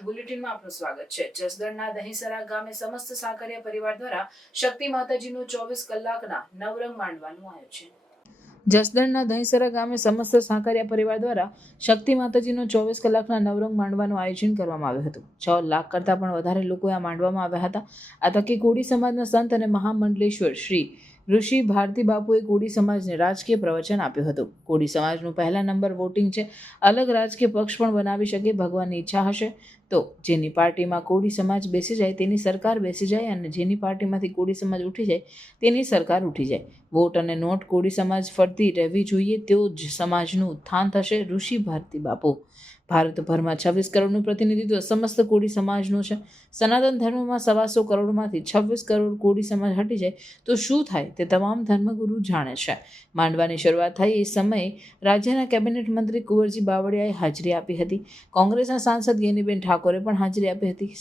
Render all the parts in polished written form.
ભારત બુલેટિનમાં આપનું સ્વાગત છે। જસદણના દહીસરા ગામે સમસ્ત સાકરિયા પરિવાર દ્વારા શક્તિ માતાજીનું 24 કલાકના નવરંગ માંડવાનું આયોજન। જસદણના દહીસરા ગામે સમસ્ત સાકરિયા પરિવાર દ્વારા શક્તિ માતાજીનું 24 કલાકના નવરંગ માંડવાનું આયોજન કરવામાં આવ્યું હતું। 6 લાખ કરતાં પણ વધારે લોકો આ માંડવામાં આવ્યા હતા। આ તકે કોળી સમાજના સંત અને મહામંડલેશ્વર શ્રી ઋષિ ભારતી બાપુએ કોળી સમાજને રાજકીય પ્રવચન આપ્યું હતું। કોળી સમાજનું પહેલા નંબર વોટિંગ છે। અલગ રાજકીય પક્ષ પણ બનાવી શકે, ભગવાનની ઈચ્છા હશે તો જેની પાર્ટીમાં કોળી સમાજ બેસી જાય તેની સરકાર બેસી જાય, અને જેની પાર્ટીમાંથી કોળી સમાજ ઉઠી જાય તેની સરકાર ઉઠી જાય। વોટ અને નોટ કોળી સમાજ ફરતી રહેવી જોઈએ, તેઓ જ સમાજનું ઉત્થાન થશે। ઋષિ ભારતી બાપુ ભારતભરમાં 26 કરોડનું પ્રતિનિધિત્વ સમસ્ત કોળી સમાજનું છે। સનાતન ધર્મમાં 125 કરોડમાંથી 26 કરોડ કોળી સમાજ હટી જાય તો શું થાય તે તમામ ધર્મગુરુ જાણે છે। માંડવાની શરૂઆત થઈ એ સમયે રાજ્યના કેબિનેટ મંત્રી કુંવરજી બાવળિયાએ હાજરી આપી હતી। કોંગ્રેસના સાંસદ ગેનીબેન ઠાકોરે પણ હાજરી આપી હતી।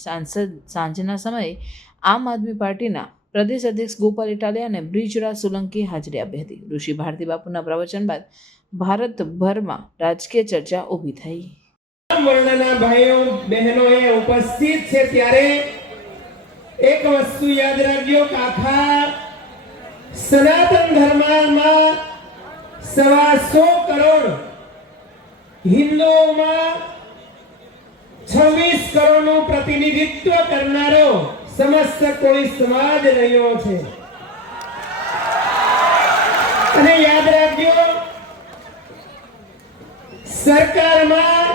સાંજના સમયે આમ આદમી પાર્ટીના પ્રદેશ અધ્યક્ષ ગોપાલ ઇટાલિયા અને બ્રિજરાજ સોલંકીએ હાજરી આપી હતી। ઋષિ ભારતી બાપુના પ્રવચન બાદ ભારતભરમાં રાજકીય ચર્ચા ઊભી થઈ। વર્ણના ભાઈઓ બહેનોએ ઉપસ્થિત છે ત્યારે એક વસ્તુ યાદ રાખજો કે આખા સનાતન ધર્મમાં 125 કરોડ હિન્દુઓમાં 26 કરોડનું પ્રતિનિધિત્વ કરનારો સમસ્ત કોળી સમાજ રહ્યો છે। અને યાદ રાખજો સરકારમાં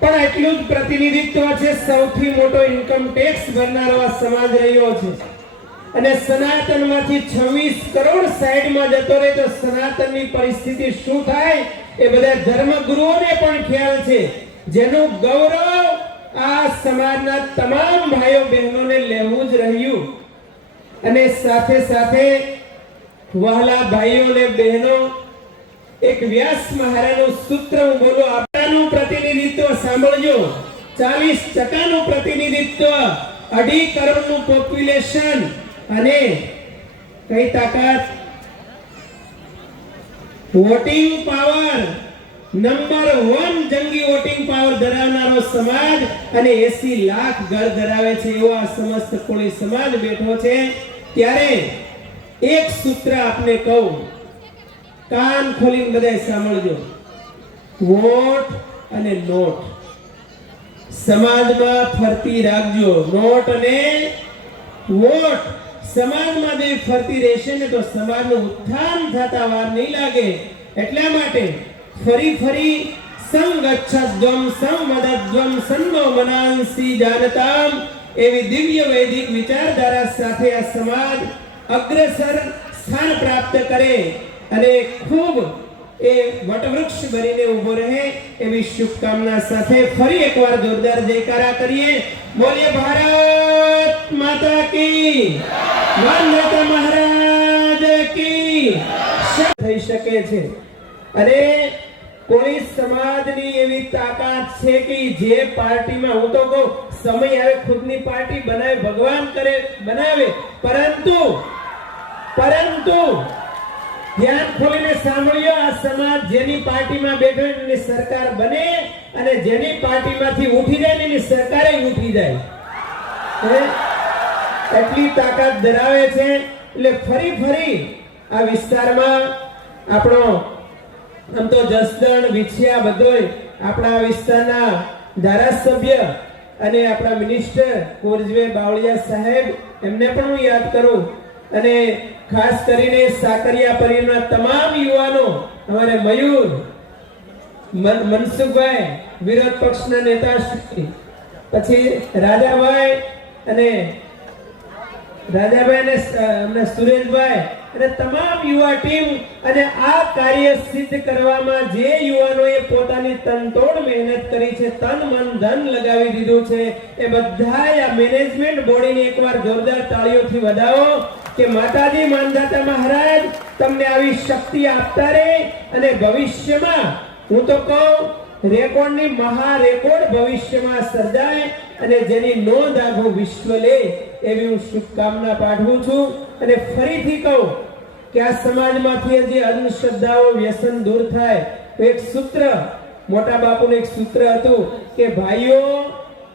પણ એટલું જ પ્રતિનિધિત્વ છે। સૌથી મોટો ઇન્કમ ટેક્સ ભરનારો આ સમાજ રહ્યો છે। અને સનાતનમાંથી 26 કરોડ સાઈડમાં જતો રહે તો સનાતનની પરિસ્થિતિ શું થાય એ બધા ધર્મગુરુઓને પણ ખ્યાલ છે, જેનું ગૌરવ આ સમાજના તમામ ભાઈઓ બહેનોને લેવું જ રહ્યું। અને સાથે સાથે વહાલા ભાઈઓ અને બહેનો, એક વ્યાસ મહારાજનું સૂત્ર હું બોલું, આપણાનું પ્રતિનિધિત્વ સાંભળજો। 40% પ્રતિનિધિત્વ, 2.5 કરોડનું પોપ્યુલેશન અને કઈ તાકાત, વોટિંગ પાવર નંબર 1 જંગી વોટિંગ પાવર ધરાવનારો સમાજ અને 80 લાખ ઘર ધરાવે છે એવો આ સમસ્ત કોળી સમાજ બેઠો છે। ત્યારે એક સૂત્ર આપને કહું, કાન ખોલીને બધાય સાંભળજો, વોટ અને નોટ સમાજમાં ફરતી રાખજો। નોટ અને વોટ સમાજમાં જે ફરતી રહેશે ને તો સમાજનું ઉત્થાન થતા વાર નહીં લાગે। એટલા માટે ફરી સંગચ્છદ્વમ સંવદદ્વમ સન્નો મનાંસી જાનતામ એવી દિવ્ય વૈદિક વિચારધારા સાથે આ સમાજ અગ્રસર સ્થાન પ્રાપ્ત કરે અને ખૂબ એ વટવૃક્ષ બનીને ઉભો રહે એવી શુભકામના સાથે ફરી એકવાર જોરદાર જયકારા કરીએ। બોલીએ ભારત માતા કી, વંદે મહારાજ કી। થઈ શકે છે અને કોળી સમાજની એવી તાકાત છે કે જે પાર્ટીમાં, હું તો કહું સમય આવે ખુદની પાર્ટી બનાવે, ભગવાન કરે બનાવે, પરંતુ ધ્યાન ખોલીને સાંભળ્યો, આ સમાજ જેની પાર્ટીમાં બેઠો એની સરકાર બને અને જેની પાર્ટીમાંથી ઉઠી જાય એની સરકારે ઉઠી જાય, એટલી તાકાત ધરાવે છે। એટલે ફરી આ વિસ્તારમાં આપણો આમ તો જસદણ વિછિયા બધોય આપણા વિસ્તારના ધારાસભ્ય અને આપણા મિનિસ્ટર કુંવરજી બાવળિયા સાહેબ, એમને પણ હું યાદ કરું। અને ખાસ કરીને સાકરિયા પરિવારના તમામ યુવાનો, અમારે મયુર, મનસુખભાઈ વિરોધ પક્ષના નેતા, પછી રાજાભાઈ અને સુરેશભાઈ અને તમામ યુવા ટીમ, અને આ કાર્ય સિદ્ધ કરવામાં જે યુવાનોએ પોતાની તનતોડ મહેનત કરી છે, તન મન ધન લગાવી દીધું છે, એ બધા આ મેનેજમેન્ટ બોડીને એકવાર જોરદાર તાળીઓથી વધાવો કે માતાજી માંધાતા મહારાજ તમને આવી શક્તિ આપતા રહે અને ભવિષ્યમાં હું તો કહું રેકોર્ડની મહા રેકોર્ડ ભવિષ્યમાં સર્જાય અને જેની નોંધ આખું વિશ્વ લે એવી હું શુભકામના પાઠવું છું। અને ફરીથી કહું કે આ સમાજમાંથી જે અંધશ્રદ્ધાઓ, વ્યસન દૂર થાય તો એક સૂત્ર, મોટા બાપુનું એક સૂત્ર હતું કે ભાઈઓ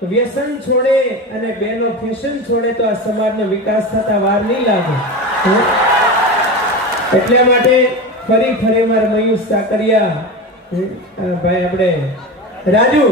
વ્યસન છોડે અને બેનો ફેશન છોડે તો આ સમાજનો વિકાસ થતા વાર નહીં લાગે. એટલા માટે ફરી મારા મયુર સાકરિયા ભાઈ આપણે રાજુ